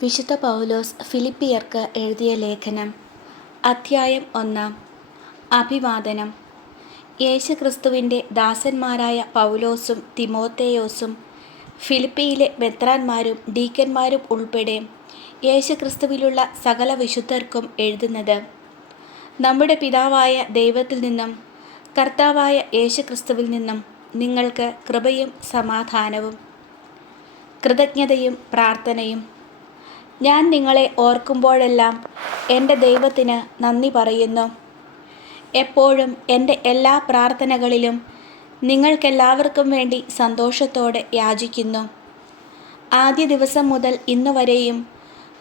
വിശുദ്ധ പൗലോസ് ഫിലിപ്പിയർക്ക് എഴുതിയ ലേഖനം അധ്യായം 1. അഭിവാദനം. യേശുക്രിസ്തുവിൻ്റെ ദാസന്മാരായ പൗലോസും തിമോത്തേയോസും ഫിലിപ്പിയിലെ മെത്രാന്മാരും ഡീക്കന്മാരും ഉൾപ്പെടെ യേശുക്രിസ്തുവിലുള്ള സകല വിശുദ്ധർക്കും എഴുതുന്നത്. നമ്മുടെ പിതാവായ ദൈവത്തിൽ നിന്നും കർത്താവായ യേശുക്രിസ്തുവിൽ നിന്നും നിങ്ങൾക്ക് കൃപയും സമാധാനവും. കൃതജ്ഞതയും പ്രാർത്ഥനയും. ഞാൻ നിങ്ങളെ ഓർക്കുമ്പോഴെല്ലാം എൻ്റെ ദൈവത്തിന് നന്ദി പറയുന്നു. എപ്പോഴും എൻ്റെ എല്ലാ പ്രാർത്ഥനകളിലും നിങ്ങൾക്കെല്ലാവർക്കും വേണ്ടി സന്തോഷത്തോടെ യാചിക്കുന്നു. ആദ്യ ദിവസം മുതൽ ഇന്നുവരെയും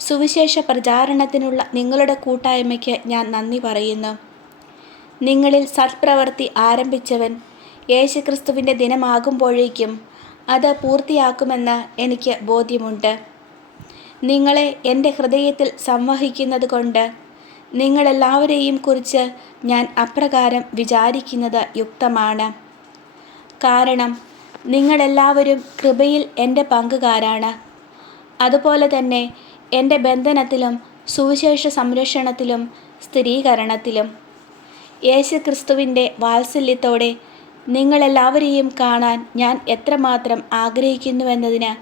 സുവിശേഷ പ്രചാരണത്തിനുള്ള നിങ്ങളുടെ കൂട്ടായ്മയ്ക്ക് ഞാൻ നന്ദി പറയുന്നു. നിങ്ങളിൽ സത്പ്രവൃത്തി ആരംഭിച്ചവൻ യേശുക്രിസ്തുവിൻ്റെ ദിനമാകുമ്പോഴേക്കും അത് പൂർത്തിയാക്കുമെന്ന് എനിക്ക് ബോധ്യമുണ്ട്. നിങ്ങളെ എൻ്റെ ഹൃദയത്തിൽ സംവഹിക്കുന്നത് കൊണ്ട് നിങ്ങളെല്ലാവരെയും കുറിച്ച് ഞാൻ അപ്രകാരം വിചാരിക്കുന്നത് യുക്തമാണ്. കാരണം നിങ്ങളെല്ലാവരും കൃപയിൽ എൻ്റെ പങ്കുകാരാണ്. അതുപോലെ തന്നെ എൻ്റെ ബന്ധനത്തിലും സുവിശേഷ സംരക്ഷണത്തിലും സ്ഥിരീകരണത്തിലും. യേശുക്രിസ്തുവിൻ്റെ വാത്സല്യത്തോടെ നിങ്ങളെല്ലാവരെയും കാണാൻ ഞാൻ എത്രമാത്രം ആഗ്രഹിക്കുന്നുവെന്നതിന്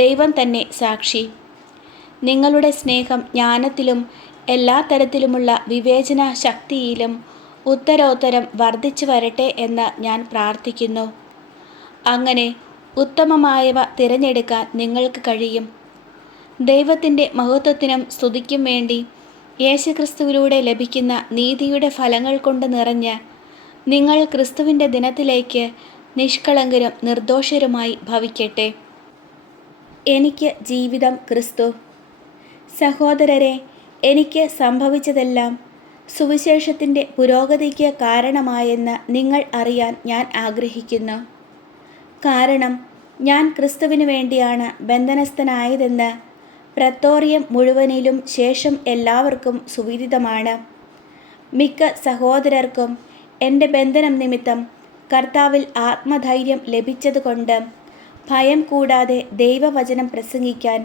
ദൈവം തന്നെ സാക്ഷി. നിങ്ങളുടെ സ്നേഹം ജ്ഞാനത്തിലും എല്ലാ തരത്തിലുമുള്ള വിവേചന ശക്തിയിലും ഉത്തരോത്തരം വർദ്ധിച്ചു വരട്ടെ എന്ന് ഞാൻ പ്രാർത്ഥിക്കുന്നു. അങ്ങനെ ഉത്തമമായവ തിരഞ്ഞെടുക്കാൻ നിങ്ങൾക്ക് കഴിയും. ദൈവത്തിൻ്റെ മഹത്വത്തിനും സ്തുതിക്കും വേണ്ടി യേശുക്രിസ്തുവിലൂടെ ലഭിക്കുന്ന നീതിയുടെ ഫലങ്ങൾ കൊണ്ട് നിറഞ്ഞ് നിങ്ങൾ ക്രിസ്തുവിൻ്റെ ദിനത്തിലേക്ക് നിഷ്കളങ്കരും നിർദോഷരുമായി ഭവിക്കട്ടെ. എനിക്ക് ജീവിതം ക്രിസ്തു. സഹോദരരെ, എനിക്ക് സംഭവിച്ചതെല്ലാം സുവിശേഷത്തിൻ്റെ പുരോഗതിക്ക് കാരണമായെന്ന് നിങ്ങൾ അറിയാൻ ഞാൻ ആഗ്രഹിക്കുന്നു. കാരണം ഞാൻ ക്രിസ്തുവിന് വേണ്ടിയാണ് ബന്ധനസ്ഥനായതെന്ന് പ്രത്തോറിയം മുഴുവനിലും ശേഷം എല്ലാവർക്കും സുവിദിതമാണ്. മിക്ക സഹോദരർക്കും എൻ്റെ ബന്ധനം നിമിത്തം കർത്താവിൽ ആത്മധൈര്യം ലഭിച്ചതുകൊണ്ട് ഭയം കൂടാതെ ദൈവവചനം പ്രസംഗിക്കാൻ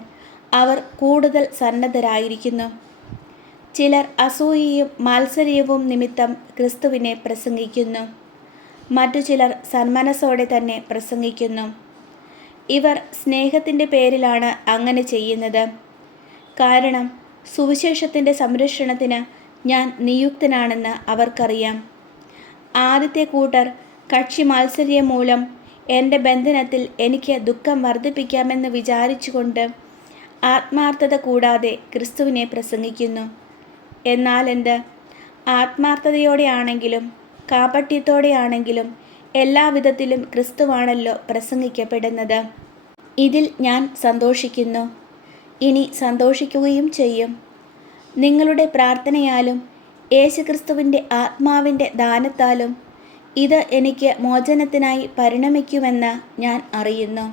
അവർ കൂടുതൽ സന്നദ്ധരായിരിക്കുന്നു. ചിലർ അസൂയയും മാത്സര്യവും നിമിത്തം ക്രിസ്തുവിനെ പ്രസംഗിക്കുന്നു. മറ്റു ചിലർ സന്മനസ്സോടെ തന്നെ പ്രസംഗിക്കുന്നു. ഇവർ സ്നേഹത്തിൻ്റെ പേരിലാണ് അങ്ങനെ ചെയ്യുന്നത്. കാരണം സുവിശേഷത്തിൻ്റെ സംരക്ഷണത്തിന് ഞാൻ നിയുക്തനാണെന്ന് അവർക്കറിയാം. ആദ്യത്തെ കൂട്ടർ കക്ഷി മാത്സര്യം മൂലം എൻ്റെ ബന്ധനത്തിൽ എനിക്ക് ദുഃഖം വർദ്ധിപ്പിക്കാമെന്ന് വിചാരിച്ചുകൊണ്ട് ആത്മാർത്ഥത കൂടാതെ ക്രിസ്തുവിനെ പ്രസംഗിക്കുന്നു. എന്നാൽ എന്ത്? ആത്മാർത്ഥതയോടെയാണെങ്കിലും കാപട്യത്തോടെയാണെങ്കിലും എല്ലാവിധത്തിലും ക്രിസ്തുവാണല്ലോ പ്രസംഗിക്കപ്പെടുന്നത്. ഇതിൽ ഞാൻ സന്തോഷിക്കുന്നു, ഇനി സന്തോഷിക്കുകയും ചെയ്യും. നിങ്ങളുടെ പ്രാർത്ഥനയാലും യേശുക്രിസ്തുവിൻ്റെ ആത്മാവിൻ്റെ ദാനത്താലും ഇത് എനിക്ക് മോചനത്തിനായി പരിണമിക്കുമെന്ന് ഞാൻ അറിയുന്നു.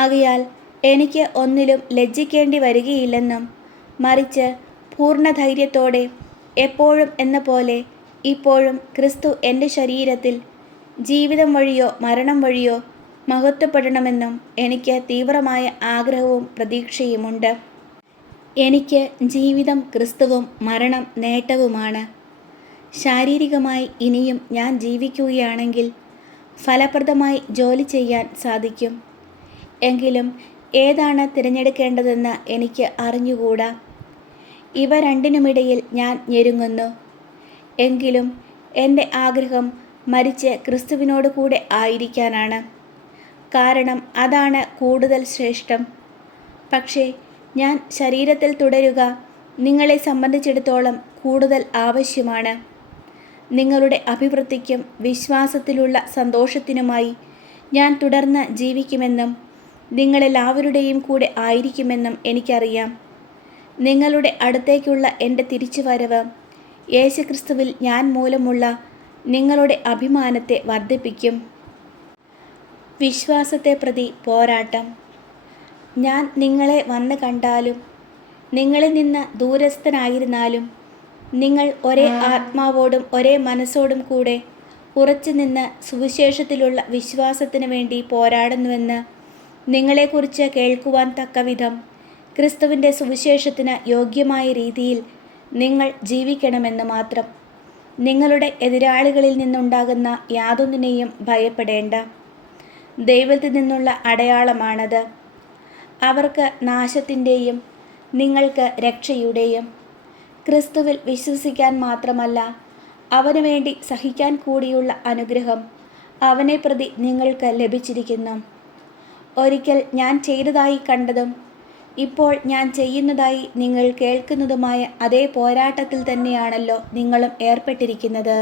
ആകയാൽ എനിക്ക് ഒന്നിലും ലജ്ജിക്കേണ്ടി വരികയില്ലെന്നും മറിച്ച് പൂർണ്ണധൈര്യത്തോടെ എപ്പോഴും എന്ന പോലെ ഇപ്പോഴും ക്രിസ്തു എൻ്റെ ശരീരത്തിൽ ജീവിതം വഴിയോ മരണം വഴിയോ മഹത്വപ്പെടണമെന്നും എനിക്ക് തീവ്രമായ ആഗ്രഹവും പ്രതീക്ഷയുമുണ്ട്. എനിക്ക് ജീവിതം ക്രിസ്തുവും മരണം നേട്ടവുമാണ്. ശാരീരികമായി ഇനിയും ഞാൻ ജീവിക്കുകയാണെങ്കിൽ ഫലപ്രദമായി ജോലി ചെയ്യാൻ സാധിക്കും. എങ്കിലും ഏതാണ് തിരഞ്ഞെടുക്കേണ്ടതെന്ന് എനിക്ക് അറിഞ്ഞുകൂടാ. ഇവ രണ്ടിനുമിടയിൽ ഞാൻ ഞെരുങ്ങുന്നു. എങ്കിലും എൻ്റെ ആഗ്രഹം മരിച്ച് ക്രിസ്തുവിനോട് കൂടെ ആയിരിക്കാനാണ്. കാരണം അതാണ് കൂടുതൽ ശ്രേഷ്ഠം. പക്ഷേ ഞാൻ ശരീരത്തിൽ തുടരുക നിങ്ങളെ സംബന്ധിച്ചിടത്തോളം കൂടുതൽ ആവശ്യമാണ്. നിങ്ങളുടെ അഭിവൃദ്ധിക്കും വിശ്വാസത്തിലുള്ള സന്തോഷത്തിനുമായി ഞാൻ തുടർന്ന് ജീവിക്കുമെന്നും നിങ്ങളെല്ലാവരുടെയും കൂടെ ആയിരിക്കുമെന്നും എനിക്കറിയാം. നിങ്ങളുടെ അടുത്തേക്കുള്ള എൻ്റെ തിരിച്ചുവരവ് യേശുക്രിസ്തുവിൽ ഞാൻ മൂലമുള്ള നിങ്ങളുടെ അഭിമാനത്തെ വർദ്ധിപ്പിക്കും. വിശ്വാസത്തെ പ്രതി പോരാട്ടം. ഞാൻ നിങ്ങളെ വന്ന് കണ്ടാലും നിങ്ങളിൽ നിന്ന് ദൂരസ്ഥനായിരുന്നാലും നിങ്ങൾ ഒരേ ആത്മാവോടും ഒരേ മനസ്സോടും കൂടെ ഉറച്ചു നിന്ന് സുവിശേഷത്തിലുള്ള വിശ്വാസത്തിന് വേണ്ടി പോരാടുന്നുവെന്ന് നിങ്ങളെക്കുറിച്ച് കേൾക്കുവാൻ തക്കവിധം ക്രിസ്തുവിൻ്റെ സുവിശേഷത്തിന് യോഗ്യമായ രീതിയിൽ നിങ്ങൾ ജീവിക്കണമെന്ന് മാത്രം. നിങ്ങളുടെ എതിരാളികളിൽ നിന്നുണ്ടാകുന്ന യാതൊന്നിനെയും ഭയപ്പെടേണ്ട. ദൈവത്തിൽ നിന്നുള്ള അടയാളമാണത്. അവർക്ക് നാശത്തിൻ്റെയും നിങ്ങൾക്ക് രക്ഷയുടെയും. ക്രിസ്തുവിൽ വിശ്വസിക്കാൻ മാത്രമല്ല, അവനു വേണ്ടി സഹിക്കാൻ കൂടിയുള്ള അനുഗ്രഹം അവനെ പ്രതി നിങ്ങൾക്ക് ലഭിച്ചിരിക്കുന്നു. ഒരിക്കൽ ഞാൻ ചെയ്തതായി കണ്ടതും ഇപ്പോൾ ഞാൻ ചെയ്യുന്നതായി നിങ്ങൾ കേൾക്കുന്നതുമായ അതേ പോരാട്ടത്തിൽ തന്നെയാണല്ലോ നിങ്ങളും ഏർപ്പെട്ടിരിക്കുന്നത്.